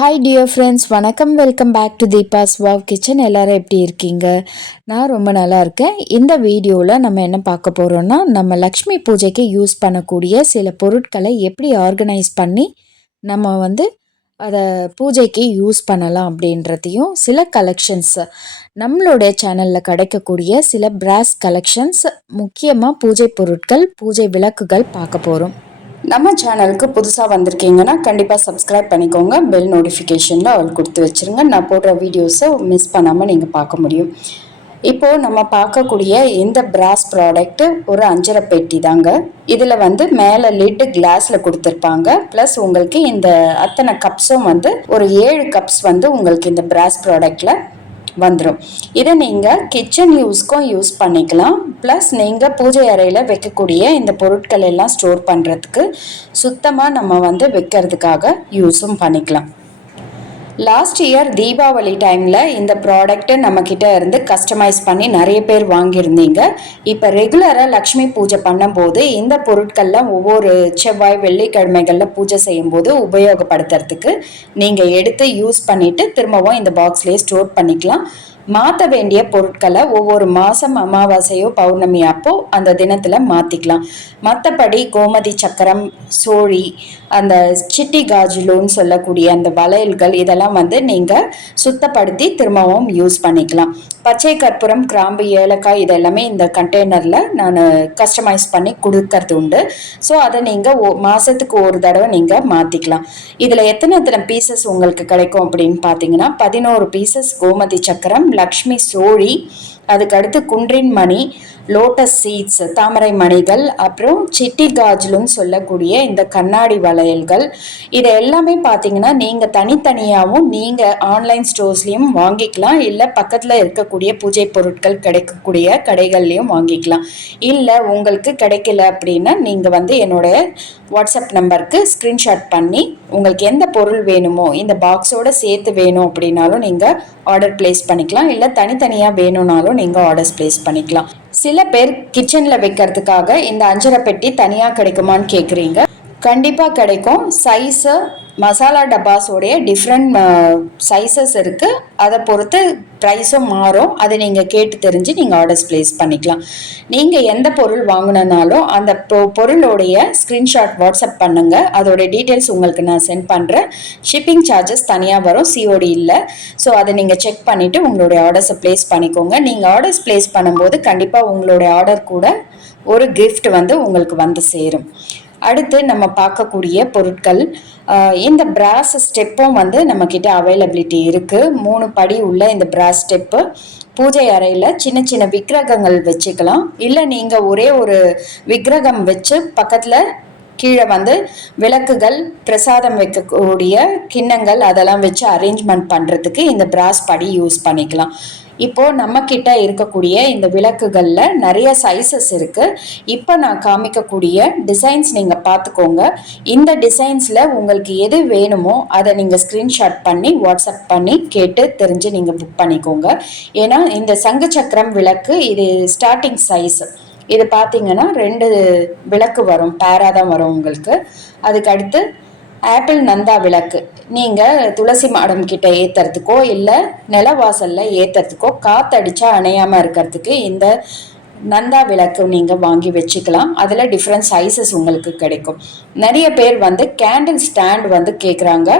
Hi dear friends, வணக்கம். Welcome back to Deepa's wow kitchen. எல்லாரும் எப்படி இருக்கீங்க? நான் ரொம்ப நல்லா இருக்கேன். இந்த வீடியோவில் நம்ம என்ன பார்க்க போகிறோம்னா, நம்ம லக்ஷ்மி பூஜைக்கு யூஸ் பண்ணக்கூடிய சில பொருட்களை எப்படி ஆர்கனைஸ் பண்ணி நம்ம அதை பூஜைக்கு யூஸ் பண்ணலாம் அப்படின்றதையும், சில கலெக்ஷன்ஸ் நம்மளுடைய சேனலில் கிடைக்கக்கூடிய சில பிராஸ் கலெக்ஷன்ஸ், முக்கியமாக பூஜை பொருட்கள், பூஜை விளக்குகள் பார்க்க போகிறோம். நம்ம சேனலுக்கு புதுசாக வந்திருக்கீங்கன்னா கண்டிப்பாக சப்ஸ்கிரைப் பண்ணிக்கோங்க. பெல் நோட்டிஃபிகேஷனில் ஆல் கொடுத்து வச்சுருங்க. நான் போடுற வீடியோஸை மிஸ் பண்ணாமல் நீங்கள் பார்க்க முடியும். இப்போது நம்ம பார்க்கக்கூடிய இந்த பிராஸ் ப்ராடக்ட்டு ஒரு 5.5 பெட்டி தாங்க. இதில் மேலே லிட்டு கிளாஸில் கொடுத்துருப்பாங்க. ப்ளஸ் உங்களுக்கு இந்த அத்தனை கப்ஸும் ஒரு 7 கப்ஸ் உங்களுக்கு இந்த பிராஸ் ப்ராடக்டில் வந்துடும். இதை நீங்கள் கிச்சன் யூஸ்க்கும் யூஸ் பண்ணிக்கலாம். ப்ளஸ் நீங்கள் பூஜை அறையில் வைக்கக்கூடிய இந்த பொருட்கள் எல்லாம் ஸ்டோர் பண்ணுறதுக்கு, சுத்தமாக நம்ம வைக்கிறதுக்காக யூஸும் பண்ணிக்கலாம். லாஸ்ட் இயர் தீபாவளி டைமில் இந்த ப்ராடக்ட்டு நம்மக்கிட்ட இருந்து கஸ்டமைஸ் பண்ணி நிறைய பேர் வாங்கியிருந்தீங்க. இப்போ ரெகுலராக லக்ஷ்மி பூஜை பண்ணும்போது இந்த பொருட்கள்லாம் ஒவ்வொரு செவ்வாய் வெள்ளிக்கிழமைகளில் பூஜை செய்யும்போது உபயோகப்படுத்துறதுக்கு நீங்கள் எடுத்து யூஸ் பண்ணிவிட்டு திரும்பவும் இந்த பாக்ஸ்லேயே ஸ்டோர் பண்ணிக்கலாம். மாற்ற வேண்டிய பொருட்களை ஒவ்வொரு மாதம் அமாவாசையோ பௌர்ணமி அப்போ அந்த தினத்தில் மாற்றிக்கலாம். மற்றபடி கோமதி சக்கரம், சோழி, அந்த சிட்டி காஜுலுன்னு சொல்லக்கூடிய அந்த வளையல்கள் இதெல்லாம் நீங்கள் சுத்தப்படுத்தி திரும்பவும் யூஸ் பண்ணிக்கலாம். பச்சை கற்பூரம், கிராம்பு, ஏலக்காய் இதெல்லாமே இந்த கண்டெய்னரில் நான் கஸ்டமைஸ் பண்ணி கொடுக்கறது உண்டு. ஸோ அதை நீங்கள் மாதத்துக்கு ஒரு தடவை நீங்கள் மாற்றிக்கலாம். இதில் எத்தனை பீசஸ் உங்களுக்கு கிடைக்கும் அப்படின்னு பார்த்தீங்கன்னா, 11 பீசஸ் கோமதி சக்கரம், லக்ஷ்மி சோழி, அதுக்கடுத்து குன்றின் மணி, லோட்டஸ் சீட்ஸ், தாமரை மணிகள், அப்புறம் சிட்டி காஜ்லுன்னு சொல்லக்கூடிய இந்த கண்ணாடி வளையல்கள், இது எல்லாமே பார்த்தீங்கன்னா நீங்கள் தனித்தனியாகவும் நீங்கள் ஆன்லைன் ஸ்டோர்ஸ்லேயும் வாங்கிக்கலாம். இல்லை பக்கத்தில் இருக்கக்கூடிய பூஜை பொருட்கள் கிடைக்கக்கூடிய கடைகள்லையும் வாங்கிக்கலாம். இல்லை உங்களுக்கு கிடைக்கல அப்படின்னா நீங்கள் என்னுடைய வாட்ஸ்அப் நம்பருக்கு ஸ்க்ரீன்ஷாட் பண்ணி உங்களுக்கு எந்த பொருள் வேணுமோ இந்த பாக்ஸோட சேர்த்து வேணும் அப்படின்னாலும் நீங்கள் ஆர்டர் பிளேஸ் பண்ணிக்கலாம். இல்லை தனித்தனியாக வேணும்னாலும் நீங்கள் ஆர்டர்ஸ் பிளேஸ் பண்ணிக்கலாம். சில பேர் கிச்சனில் வைக்கிறதுக்காக இந்த 5.5 பெட்டி தனியாக கிடைக்குமான்னு கேட்குறீங்க. கண்டிப்பாக கிடைக்கும். சைஸு, மசாலா டப்பாஸோடைய டிஃப்ரெண்ட் சைஸஸ் இருக்குது. அதை பொறுத்து ப்ரைஸும் மாறும். அதை நீங்கள் கேட்டு தெரிஞ்சு நீங்கள் ஆர்டர்ஸ் பிளேஸ் பண்ணிக்கலாம். நீங்கள் எந்த பொருள் வாங்கினாலும் அந்த பொருளோடைய ஸ்க்ரீன்ஷாட் வாட்ஸ்அப் பண்ணுங்கள். அதோடைய டீட்டெயில்ஸ் உங்களுக்கு நான் சென்ட் பண்ணுறேன். ஷிப்பிங் சார்ஜஸ் தனியாக வரும், சிஓடி இல்லை. ஸோ அதை நீங்கள் செக் பண்ணிவிட்டு உங்களுடைய ஆர்டர்ஸை பிளேஸ் பண்ணிக்கோங்க. நீங்கள் ஆர்டர்ஸ் பிளேஸ் பண்ணும்போது கண்டிப்பாக உங்களுடைய ஆர்டர் கூட ஒரு கிஃப்ட் உங்களுக்கு சேரும். அடுத்து நம்ம பார்க்கக்கூடிய பொருட்கள், இந்த பிராஸ் ஸ்டெப்பும் நம்மக்கிட்ட அவைலபிலிட்டி இருக்குது. 3 படி உள்ள இந்த பிராஸ் ஸ்டெப்பு பூஜை அறையில் சின்ன சின்ன விக்கிரகங்கள் வச்சுக்கலாம். இல்லை நீங்கள் ஒரே ஒரு விக்கிரகம் வச்சு பக்கத்தில் கீழே விளக்குகள், பிரசாதம் வைக்கக்கூடிய கிண்ணங்கள் அதெல்லாம் வச்சு அரேஞ்ச்மெண்ட் பண்ணுறதுக்கு இந்த பிராஸ் படி யூஸ் பண்ணிக்கலாம். இப்போது நம்மக்கிட்ட இருக்கக்கூடிய இந்த விளக்குகளில் நிறைய சைஸஸ் இருக்குது. இப்போ நான் காமிக்கக்கூடிய டிசைன்ஸ் நீங்கள் பார்த்துக்கோங்க. இந்த டிசைன்ஸில் உங்களுக்கு எது வேணுமோ அதை நீங்கள் ஸ்க்ரீன்ஷாட் பண்ணி வாட்ஸ்அப் பண்ணி கேட்டு தெரிஞ்சு நீங்கள் புக் பண்ணிக்கோங்க. ஏன்னா இந்த சங்கு சக்கரம் விளக்கு இது ஸ்டார்டிங் சைஸ். இது பார்த்தீங்கன்னா 2 விளக்கு வரும், பேராக தான் வரும் உங்களுக்கு. அதுக்கடுத்து ஆப்பிள் நந்தா விளக்கு நீங்கள் துளசி மாடம் கிட்ட ஏற்றுறதுக்கோ இல்லை நிலவாசலில் ஏற்றுறதுக்கோ காற்றடிச்சா அணையாமல் இருக்கிறதுக்கு இந்த நந்தா விளக்கு நீங்கள் வாங்கி வச்சுக்கலாம். அதில் டிஃப்ரெண்ட் சைஸஸ் உங்களுக்கு கிடைக்கும். நிறைய பேர் கேண்டில் ஸ்டாண்ட் கேட்குறாங்க.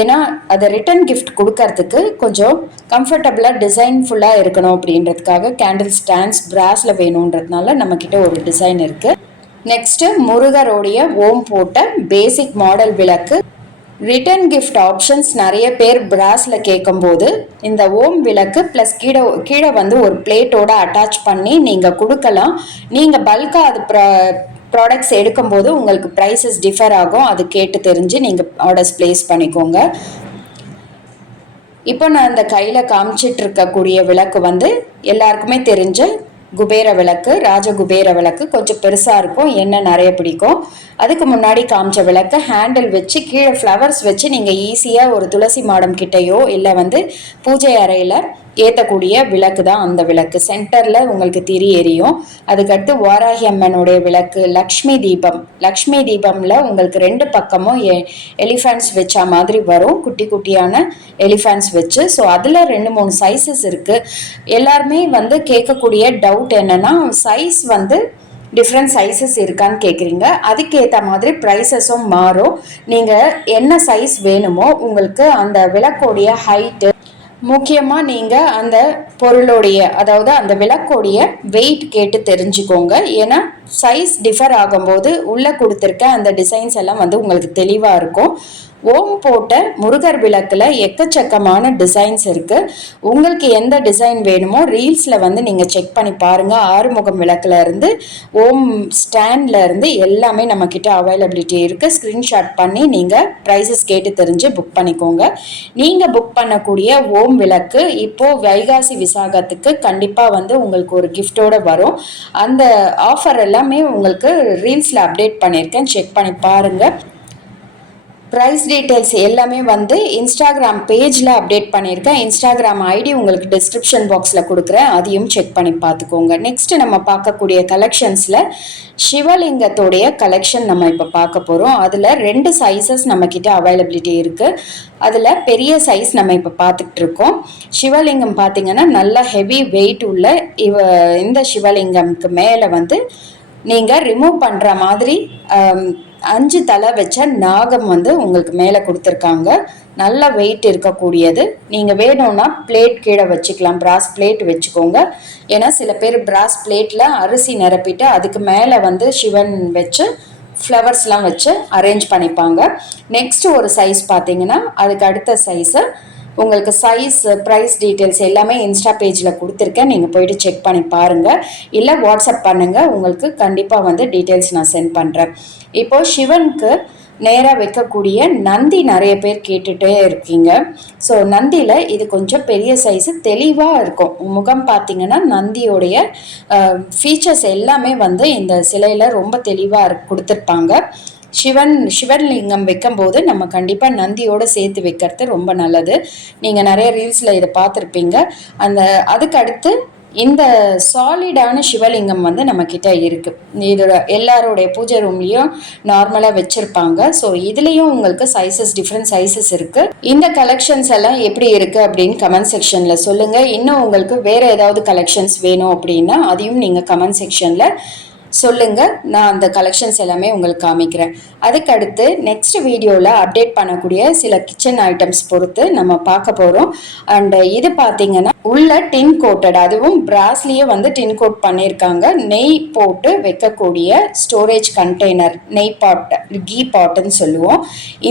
ஏன்னா அதை ரிட்டன் கிஃப்ட் கொடுக்கறதுக்கு கொஞ்சம் கம்ஃபர்டபுளாக டிசைன்ஃபுல்லாக இருக்கணும் அப்படின்றதுக்காக கேண்டில் ஸ்டாண்ட்ஸ் பிராஸில் வேணுன்றதுனால நம்மக்கிட்ட ஒரு டிசைன் இருக்குது. நெக்ஸ்ட்டு முருகருடைய ஓம் போட்ட பேசிக் மாடல் விளக்கு. ரிட்டன் கிஃப்ட் ஆப்ஷன்ஸ் நிறைய பேர் பிராஸில் கேட்கும்போது இந்த ஓம் விளக்கு ப்ளஸ் கீழே ஒரு பிளேட்டோட அட்டாச் பண்ணி நீங்கள் கொடுக்கலாம். நீங்கள் பல்காக அது ப்ராடக்ட்ஸ் எடுக்கும்போது உங்களுக்கு ப்ரைஸஸ் டிஃபர் ஆகும். அது கேட்டு தெரிஞ்சு நீங்கள் ஆர்டர்ஸ் பிளேஸ் பண்ணிக்கோங்க. இப்போ நான் இந்த கையில் காமிச்சிட்டு இருக்கக்கூடிய விளக்கு எல்லாருக்குமே தெரிஞ்ச குபேர விளக்கு, ராஜகுபேர விளக்கு. கொஞ்சம் பெருசாக இருக்கும், எண்ணெய் நிறைய பிடிக்கும். அதுக்கு முன்னாடி காமிச்ச விளக்கு ஹேண்டில் வச்சு கீழே ஃப்ளவர்ஸ் வச்சு நீங்கள் ஈஸியாக ஒரு துளசி மாடம் கிட்டையோ இல்லை பூஜை அறையில் ஏற்றக்கூடிய விளக்கு தான் அந்த விளக்கு. சென்டரில் உங்களுக்கு திரி எரியும். அதுக்கடுத்து வாராகி அம்மனுடைய விளக்கு, லக்ஷ்மி தீபமில் உங்களுக்கு 2 பக்கமும் எலிஃபண்ட்ஸ் வச்சா மாதிரி வரும், குட்டி குட்டியான எலிஃபண்ட்ஸ் வச்சு. ஸோ அதில் 2-3 சைஸஸ் இருக்குது. எல்லாருமே வந்து கேட்கக்கூடிய டவுட் என்னென்னா, சைஸ் வந்து டிஃப்ரெண்ட் சைஸஸ் இருக்கான்னு கேட்குறீங்க. அதுக்கேற்ற மாதிரி ப்ரைஸஸும் மாறும். நீங்கள் என்ன சைஸ் வேணுமோ உங்களுக்கு அந்த விளக்கோடைய ஹைட்டு, முக்கியமாக நீங்கள் அந்த பொருளோடைய, அதாவது அந்த விளக்கோடைய வெயிட் கேட்டு தெரிஞ்சுக்கோங்க. ஏன்னா சைஸ் டிஃபர் ஆகும்போது உள்ளே கொடுத்துருக்க அந்த டிசைன்ஸ் எல்லாம் வந்து உங்களுக்கு தெளிவாக இருக்கும். ஓம் போட்ட முருகர் விளக்கில் எக்கச்சக்கமான டிசைன்ஸ் இருக்குது. உங்களுக்கு எந்த டிசைன் வேணுமோ ரீல்ஸில் வந்து நீங்கள் செக் பண்ணி பாருங்கள். ஆறுமுகம் விளக்கில் இருந்து ஓம் ஸ்டாண்டில் இருந்து எல்லாமே நம்மக்கிட்ட அவைலபிலிட்டி இருக்குது. ஸ்க்ரீன்ஷாட் பண்ணி நீங்கள் ப்ரைஸஸ் கேட்டு தெரிஞ்சு புக் பண்ணிக்கோங்க. நீங்கள் புக் பண்ணக்கூடிய ஓம் விளக்கு இப்போது வைகாசி விசாகத்துக்கு கண்டிப்பாக வந்து உங்களுக்கு ஒரு கிஃப்டோடு வரும். அந்த ஆஃபர் எல்லாமே உங்களுக்கு ரீல்ஸில் அப்டேட் பண்ணியிருக்கேன், செக் பண்ணி பாருங்கள். ப்ரைஸ் டீட்டெயில்ஸ் எல்லாமே வந்து இன்ஸ்டாகிராம் பேஜில் அப்டேட் பண்ணியிருக்கேன். இன்ஸ்டாகிராம் ஐடி உங்களுக்கு டிஸ்கிரிப்ஷன் பாக்ஸில் கொடுக்குறேன், அதையும் செக் பண்ணி பார்த்துக்கோங்க. நெக்ஸ்ட் நம்ம பார்க்கக்கூடிய கலெக்ஷன்ஸில் சிவலிங்கத்தோடைய கலெக்ஷன் நம்ம இப்போ பார்க்க போகிறோம். அதில் 2 சைஸஸ் நம்மக்கிட்ட அவைலபிலிட்டி இருக்குது. அதில் பெரிய சைஸ் நம்ம இப்போ பார்த்துக்கிட்டு இருக்கோம். சிவலிங்கம் பார்த்திங்கன்னா நல்ல ஹெவி வெயிட் உள்ள இந்த சிவலிங்கம்க்கு மேலே வந்து நீங்கள் ரிமூவ் பண்ணுற மாதிரி 5 தலை வச்ச நாகம் வந்து உங்களுக்கு மேலே கொடுத்துருக்காங்க. நல்ல வெயிட் இருக்கக்கூடியது. நீங்கள் வேணும்னா பிளேட் கீழே வச்சுக்கலாம், பிராஸ் பிளேட் வச்சுக்கோங்க. ஏன்னா சில பேர் பிராஸ் பிளேட்டில் அரிசி நிரப்பிட்டு அதுக்கு மேலே வந்து சிவன் வச்சு ஃப்ளவர்ஸ்லாம் வச்சு அரேஞ்ச் பண்ணிப்பாங்க. நெக்ஸ்ட் ஒரு சைஸ் பார்த்தீங்கன்னா அதுக்கு அடுத்த சைஸு உங்களுக்கு சைஸ் ப்ரைஸ் டீட்டெயில்ஸ் எல்லாமே இன்ஸ்டா பேஜில் கொடுத்துருக்கேன். நீங்கள் போயிட்டு செக் பண்ணி பாருங்கள், இல்லை வாட்ஸ்அப் பண்ணுங்கள், உங்களுக்கு கண்டிப்பாக வந்து டீட்டெயில்ஸ் நான் சென்ட் பண்ணுறேன். இப்போது சிவனுக்கு நேராக வைக்கக்கூடிய நந்தி நிறைய பேர் கேட்டுகிட்டே இருக்கீங்க. ஸோ நந்தியில் இது கொஞ்சம் பெரிய சைஸு, தெளிவாக இருக்கும். முகம் பார்த்திங்கன்னா நந்தியோடைய ஃபீச்சர்ஸ் எல்லாமே வந்து இந்த சிலையில் ரொம்ப தெளிவாக கொடுத்துருப்பாங்க. சிவலிங்கம் வைக்கும்போது நம்ம கண்டிப்பாக நந்தியோடு சேர்த்து வைக்கிறது ரொம்ப நல்லது. நீங்கள் நிறைய ரீல்ஸில் இதை பார்த்துருப்பீங்க. அதுக்கு அடுத்து இந்த சாலிடான சிவலிங்கம் வந்து நம்மக்கிட்ட இருக்குது. இதோட எல்லாரோடைய பூஜை ரூம்லேயும் நார்மலாக வச்சுருப்பாங்க. ஸோ இதுலேயும் உங்களுக்கு டிஃப்ரெண்ட் சைஸஸ் இருக்குது. இந்த கலெக்ஷன்ஸ் எல்லாம் எப்படி இருக்குது அப்படின்னு கமெண்ட் செக்ஷனில் சொல்லுங்கள். இன்னும் உங்களுக்கு வேறு ஏதாவது கலெக்ஷன்ஸ் வேணும் அப்படின்னா அதையும் நீங்கள் கமெண்ட் செக்ஷனில் சொல்லுங்கள். நான் அந்த கலெக்ஷன்ஸ் எல்லாமே உங்களுக்கு காமிக்கிறேன். அதுக்கடுத்து நெக்ஸ்ட் வீடியோவில் அப்டேட் பண்ணக்கூடிய சில கிச்சன் ஐட்டம்ஸ் பொறுத்து நம்ம பார்க்க போகிறோம். அண்ட் இது பார்த்தீங்கன்னா உள்ள டின் கோட்டட், அதுவும் பிராஸ்லேயே வந்து டின் கோட் பண்ணியிருக்காங்க. நெய் போட்டு வைக்கக்கூடிய ஸ்டோரேஜ் கண்டெய்னர், நெய் பாட், கீ பாட்டுன்னு சொல்லுவோம்.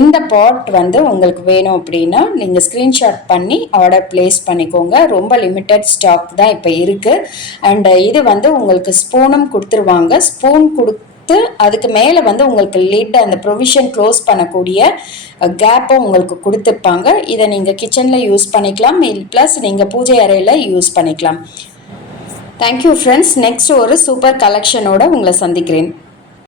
இந்த பாட் வந்து உங்களுக்கு வேணும் அப்படின்னா நீங்கள் ஸ்க்ரீன்ஷாட் பண்ணி ஆர்டர் பிளேஸ் பண்ணிக்கோங்க. ரொம்ப லிமிட்டட் ஸ்டாக் தான் இப்போ இருக்குது. அண்ட் இது வந்து உங்களுக்கு ஸ்பூனும் கொடுத்துருவாங்க. ஸ்பூன் கொடுத்து அதுக்கு மேலே வந்து உங்களுக்கு லிட், அந்த ப்ரொவிஷன் க்ளோஸ் பண்ணக்கூடிய கேப்பும் உங்களுக்கு கொடுத்துருப்பாங்க. இதை நீங்கள் கிச்சனில் யூஸ் பண்ணிக்கலாம், ப்ளஸ் நீங்கள் பூஜை அறையில் யூஸ் பண்ணிக்கலாம். Thank you friends. நெக்ஸ்ட் ஒரு சூப்பர் கலெக்ஷனோட உங்களை சந்திக்கிறேன்.